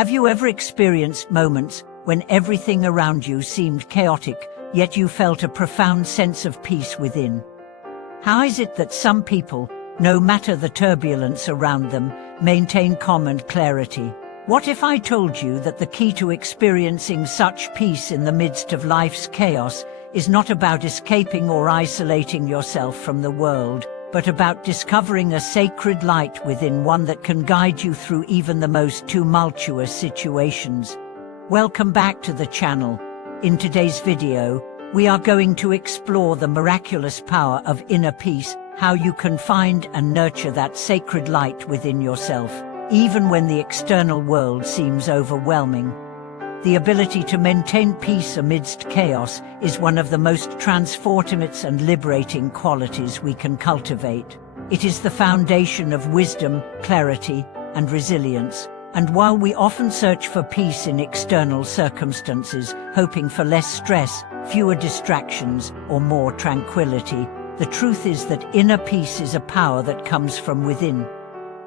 Have you ever experienced moments when everything around you seemed chaotic, yet you felt a profound sense of peace within? How is it that some people, no matter the turbulence around them, maintain calm and clarity? What if I told you that the key to experiencing such peace in the midst of life's chaos is not about escaping or isolating yourself from the world, but about discovering a sacred light within, one that can guide you through even the most tumultuous situations? Welcome back to the channel. In today's video, we are going to explore the miraculous power of inner peace, how you can find and nurture that sacred light within yourself, even when the external world seems overwhelming. The ability to maintain peace amidst chaos is one of the most transformative and liberating qualities we can cultivate. It is the foundation of wisdom, clarity, and resilience. And while we often search for peace in external circumstances, hoping for less stress, fewer distractions, or more tranquility, the truth is that inner peace is a power that comes from within.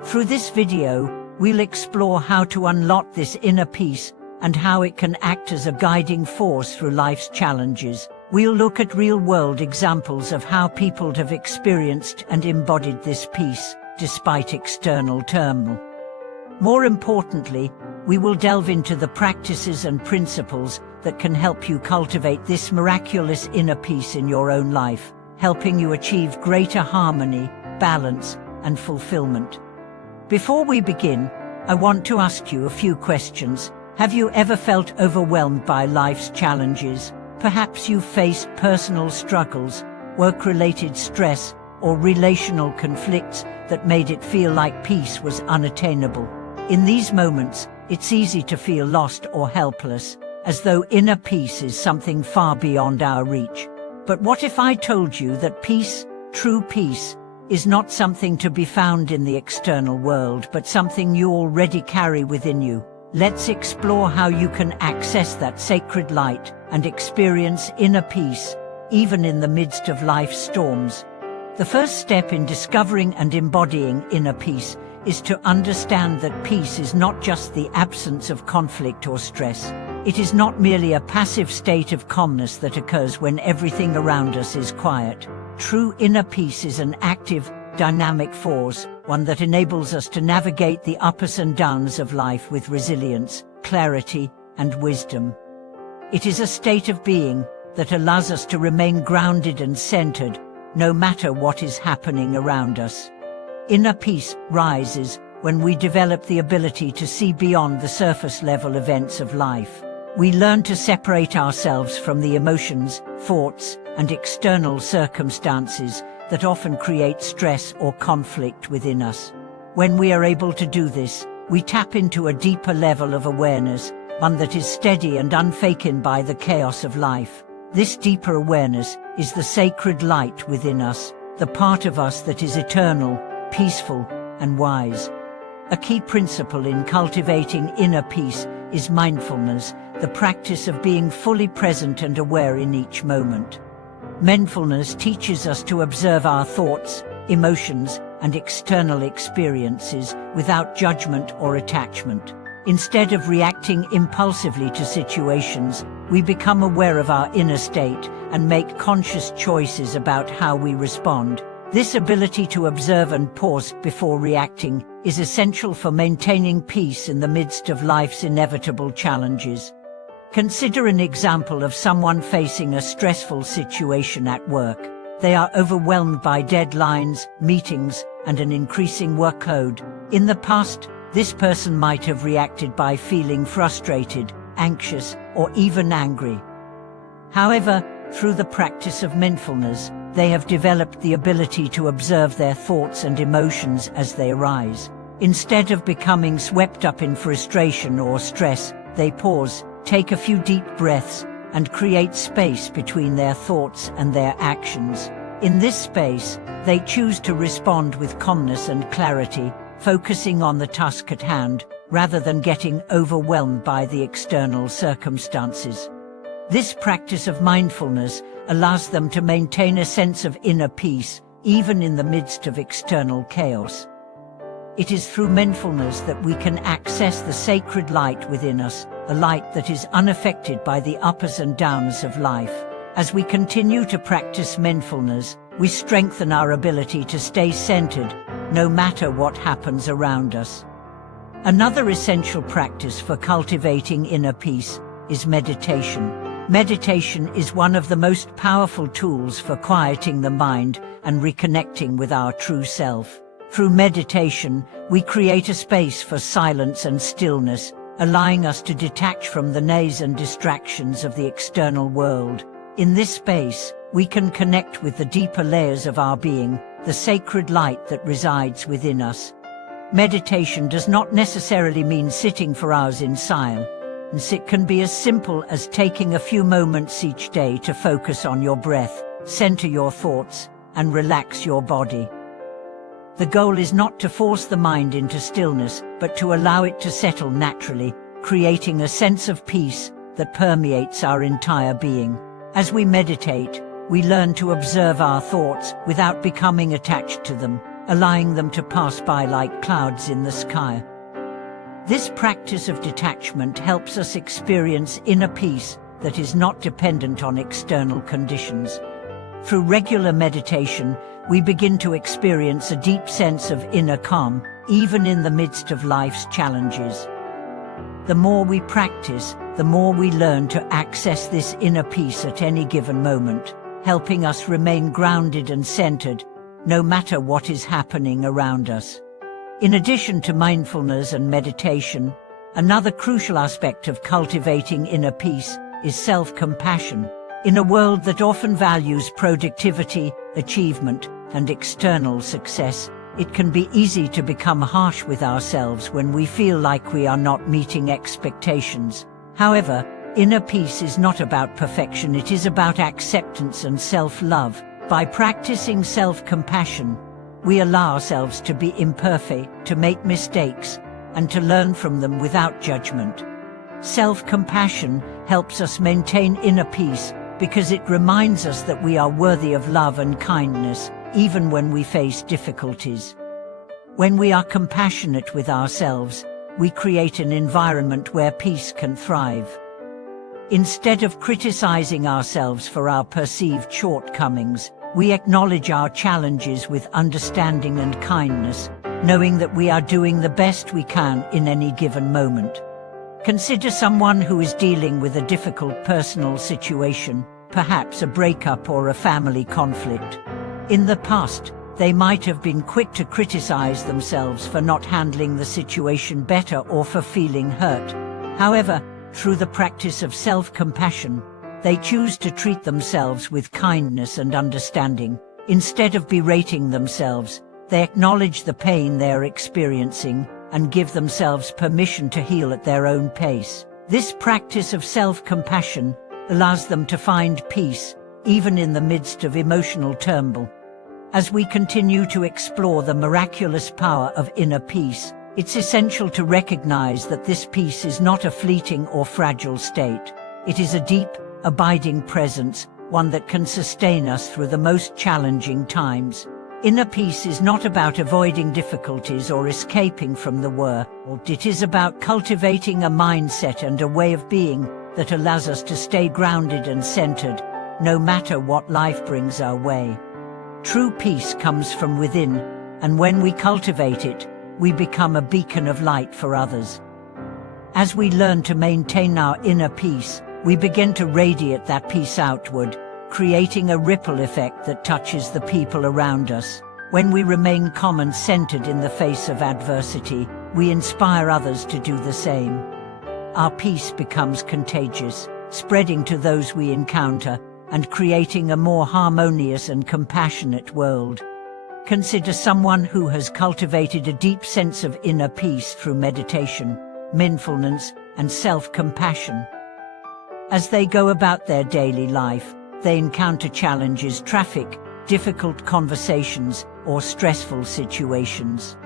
Through this video, we'll explore how to unlock this inner peace and how it can act as a guiding force through life's challenges. We'll look at real-world examples of how people have experienced and embodied this peace, despite external turmoil. More importantly, we will delve into the practices and principles that can help you cultivate this miraculous inner peace in your own life, helping you achieve greater harmony, balance, and fulfillment. Before we begin, I want to ask you a few questions. Have you ever felt overwhelmed by life's challenges? Perhaps you've faced personal struggles, work-related stress, or relational conflicts that made it feel like peace was unattainable. In these moments, it's easy to feel lost or helpless, as though inner peace is something far beyond our reach. But what if I told you that peace, true peace, is not something to be found in the external world, but something you already carry within you? Let's explore how you can access that sacred light and experience inner peace, even in the midst of life's storms. The first step in discovering and embodying inner peace is to understand that peace is not just the absence of conflict or stress. It is not merely a passive state of calmness that occurs when everything around us is quiet. True inner peace is an active, dynamic force, one that enables us to navigate the ups and downs of life with resilience, clarity, and wisdom. It is a state of being that allows us to remain grounded and centered, no matter what is happening around us. Inner peace rises when we develop the ability to see beyond the surface-level events of life. We learn to separate ourselves from the emotions, thoughts, and external circumstances that often create stress or conflict within us. When we are able to do this, we tap into a deeper level of awareness, one that is steady and unshaken by the chaos of life. This deeper awareness is the sacred light within us, the part of us that is eternal, peaceful, and wise. A key principle in cultivating inner peace is mindfulness, the practice of being fully present and aware in each moment. Mindfulness teaches us to observe our thoughts, emotions, and external experiences without judgment or attachment. Instead of reacting impulsively to situations, we become aware of our inner state and make conscious choices about how we respond. This ability to observe and pause before reacting is essential for maintaining peace in the midst of life's inevitable challenges. Consider an example of someone facing a stressful situation at work. They are overwhelmed by deadlines, meetings, and an increasing workload. In the past, this person might have reacted by feeling frustrated, anxious, or even angry. However, through the practice of mindfulness, they have developed the ability to observe their thoughts and emotions as they arise. Instead of becoming swept up in frustration or stress, they pause, take a few deep breaths, and create space between their thoughts and their actions. In this space, they choose to respond with calmness and clarity, focusing on the task at hand, rather than getting overwhelmed by the external circumstances. This practice of mindfulness allows them to maintain a sense of inner peace, even in the midst of external chaos. It is through mindfulness that we can access the sacred light within us, a light that is unaffected by the ups and downs of life. As we continue to practice mindfulness, we strengthen our ability to stay centered, no matter what happens around us. Another essential practice for cultivating inner peace is meditation. Meditation is one of the most powerful tools for quieting the mind and reconnecting with our true self. Through meditation, we create a space for silence and stillness, allowing us to detach from the noise and distractions of the external world. In this space, we can connect with the deeper layers of our being, the sacred light that resides within us. Meditation does not necessarily mean sitting for hours in silence. It can be as simple as taking a few moments each day to focus on your breath, center your thoughts, and relax your body. The goal is not to force the mind into stillness, but to allow it to settle naturally, creating a sense of peace that permeates our entire being. As we meditate, we learn to observe our thoughts without becoming attached to them, allowing them to pass by like clouds in the sky. This practice of detachment helps us experience inner peace that is not dependent on external conditions. Through regular meditation, we begin to experience a deep sense of inner calm, even in the midst of life's challenges. The more we practice, the more we learn to access this inner peace at any given moment, helping us remain grounded and centered, no matter what is happening around us. In addition to mindfulness and meditation, another crucial aspect of cultivating inner peace is self-compassion. In a world that often values productivity, achievement, and external success, it can be easy to become harsh with ourselves when we feel like we are not meeting expectations. However, inner peace is not about perfection, it is about acceptance and self-love. By practicing self-compassion, we allow ourselves to be imperfect, to make mistakes, and to learn from them without judgment. Self-compassion helps us maintain inner peace because it reminds us that we are worthy of love and kindness, even when we face difficulties. When we are compassionate with ourselves, we create an environment where peace can thrive. Instead of criticizing ourselves for our perceived shortcomings, we acknowledge our challenges with understanding and kindness, knowing that we are doing the best we can in any given moment. Consider someone who is dealing with a difficult personal situation, perhaps a breakup or a family conflict. In the past, they might have been quick to criticize themselves for not handling the situation better or for feeling hurt. However, through the practice of self-compassion, they choose to treat themselves with kindness and understanding. Instead of berating themselves, they acknowledge the pain they are experiencing and give themselves permission to heal at their own pace. This practice of self-compassion allows them to find peace, even in the midst of emotional turmoil. As we continue to explore the miraculous power of inner peace, it's essential to recognize that this peace is not a fleeting or fragile state. It is a deep, abiding presence, one that can sustain us through the most challenging times. Inner peace is not about avoiding difficulties or escaping from the world. It is about cultivating a mindset and a way of being that allows us to stay grounded and centered, no matter what life brings our way. True peace comes from within, and when we cultivate it, we become a beacon of light for others. As we learn to maintain our inner peace, we begin to radiate that peace outward, creating a ripple effect that touches the people around us. When we remain calm and centered in the face of adversity, we inspire others to do the same. Our peace becomes contagious, spreading to those we encounter, and creating a more harmonious and compassionate world. Consider someone who has cultivated a deep sense of inner peace through meditation, mindfulness, and self-compassion. As they go about their daily life, they encounter challenges, traffic, difficult conversations, or stressful situations.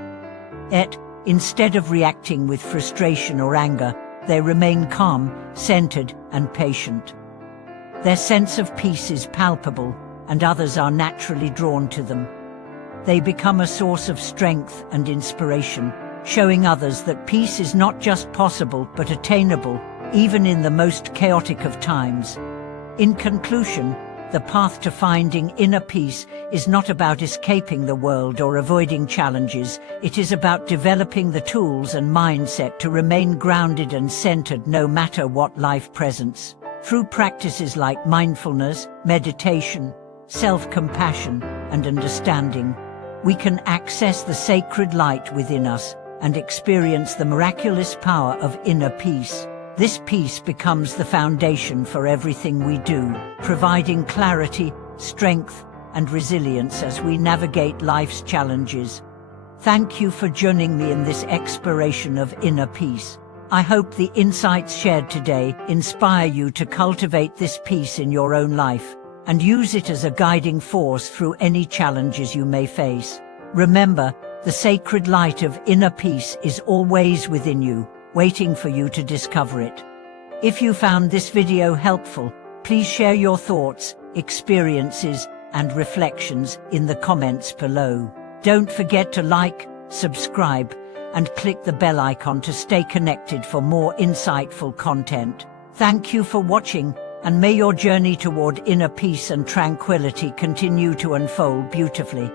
Yet, instead of reacting with frustration or anger, they remain calm, centered, and patient. Their sense of peace is palpable, and others are naturally drawn to them. They become a source of strength and inspiration, showing others that peace is not just possible but attainable, even in the most chaotic of times. In conclusion, the path to finding inner peace is not about escaping the world or avoiding challenges. It is about developing the tools and mindset to remain grounded and centered no matter what life presents. Through practices like mindfulness, meditation, self-compassion, and understanding, we can access the sacred light within us and experience the miraculous power of inner peace. This peace becomes the foundation for everything we do, providing clarity, strength, and resilience as we navigate life's challenges. Thank you for joining me in this exploration of inner peace. I hope the insights shared today inspire you to cultivate this peace in your own life and use it as a guiding force through any challenges you may face. Remember, the sacred light of inner peace is always within you, waiting for you to discover it. If you found this video helpful, please share your thoughts, experiences, and reflections in the comments below. Don't forget to like, subscribe, and click the bell icon to stay connected for more insightful content. Thank you for watching, and may your journey toward inner peace and tranquility continue to unfold beautifully.